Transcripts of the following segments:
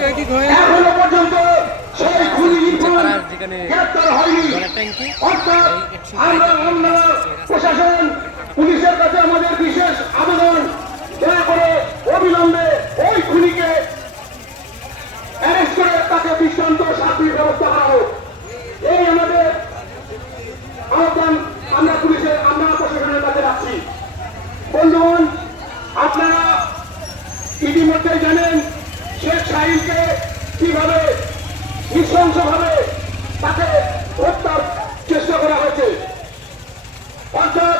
এখনও পর্যন্ত সেই খুনি যেখানে গ্রেপ্তার হয়নি। অর্থাৎ আমরা আমরা প্রশাসন পুলিশের কাছে আমাদের বিশেষ আবেদন দয়া করে অবিলম্বে ওই খুনিকে অ্যারেস্ট করে তাকে দৃষ্টান্ত শাস্তির ব্যবস্থা করা হোক এই আমাদের আহ্বান আমরা পুলিশের আমরা প্রশাসনের কাছে রাখছি বন্ধুগণ আপনারা ইতিমধ্যে জানেন শাহিনকে কীভাবে নৃশংসভাবে তাকে হত্যার চেষ্টা করা হয়েছে? অর্থাৎ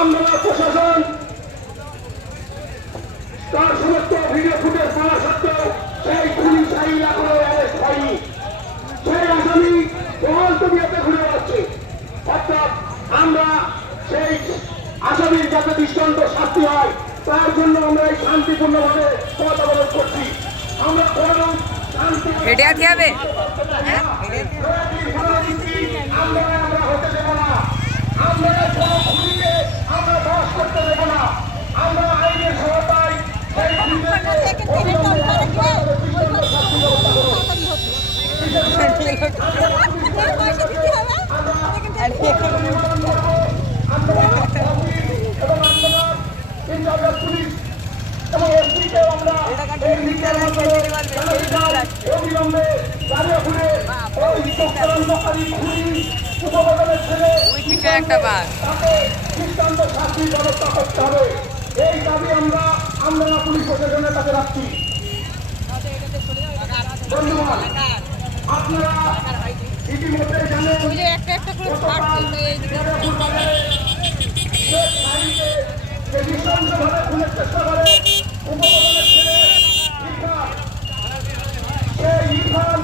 আমরা প্রশাসন, তার সমস্ত ভিডিও ফুটেজ পাওয়া সত্ত্বেও সেই খুনি শাহিন এখনও অ্যারেস্ট হয়নি। সেই আসামি বহাল তবিয়াতে ঘুরে বেড়াচ্ছে। অর্থাৎ আমরা সেই আসামির যাতে দৃষ্টান্ত শাস্তি হয়, তার জন্য আমরা এই শান্তিপূর্ণভাবে পথ অবলম্বন করছি। হেঁটে আসতে হবে একটা বাস দৃষ্টান্ত শাস্তির ব্যবস্থা করতে হবে এই দাবি আমরা আমরা পুলিশ প্রশাসনের কাছে রাখছি ধন্যবাদ আপনারা ইতিমধ্যে জানেন ওই একটা একটা করে যে খুনের চেষ্টা করে উপকরণের ছেলে ইরফান সেই ইরফান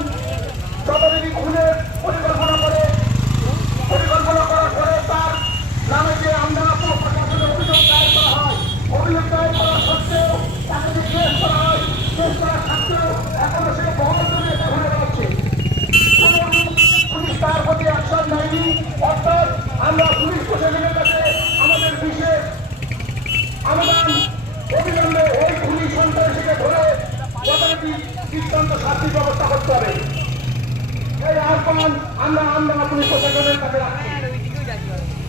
যতদিনই খুনের পরিকল্পনা করে পরিকল্পনা করার পরে তার নামে যে আমরা পুরো প্রশাসনের অভিযোগ দায়ের করা হয় অভিযোগ দায়ের করা সত্ত্বেও তাকে যে কেস করা হয় কেস করা সত্ত্বেও এখনও সে বহন করে ঘুরে বেড়াচ্ছে পুলিশ তার প্রতি অ্যাকশন নেয়নি অর্থাৎ আমরা পুলিশ প্রশাসনের কাছে আমাদের বিশেষ আবেদন অবিলম্বে ওই খুনি সন্ত্রাসীকে ধরে যথারীতি দৃষ্টান্ত শাস্তির ব্যবস্থা করতে হবে। এই আহ্বান আমরা আমরা পুলিশ প্রশাসনের কাছে রাখছি।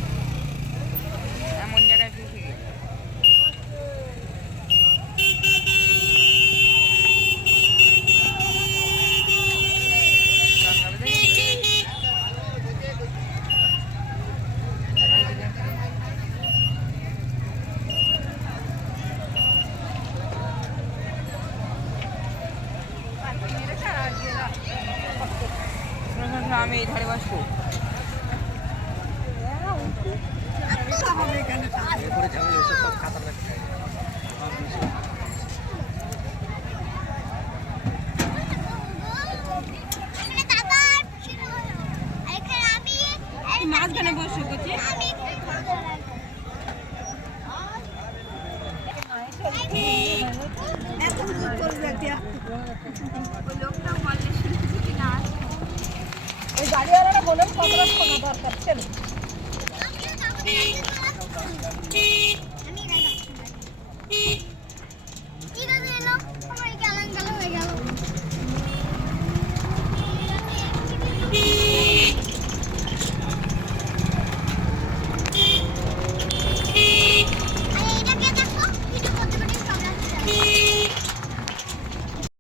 শোনো, আমি এই ধারে বাসবো। খাতার বলেন কত দরকার ছিল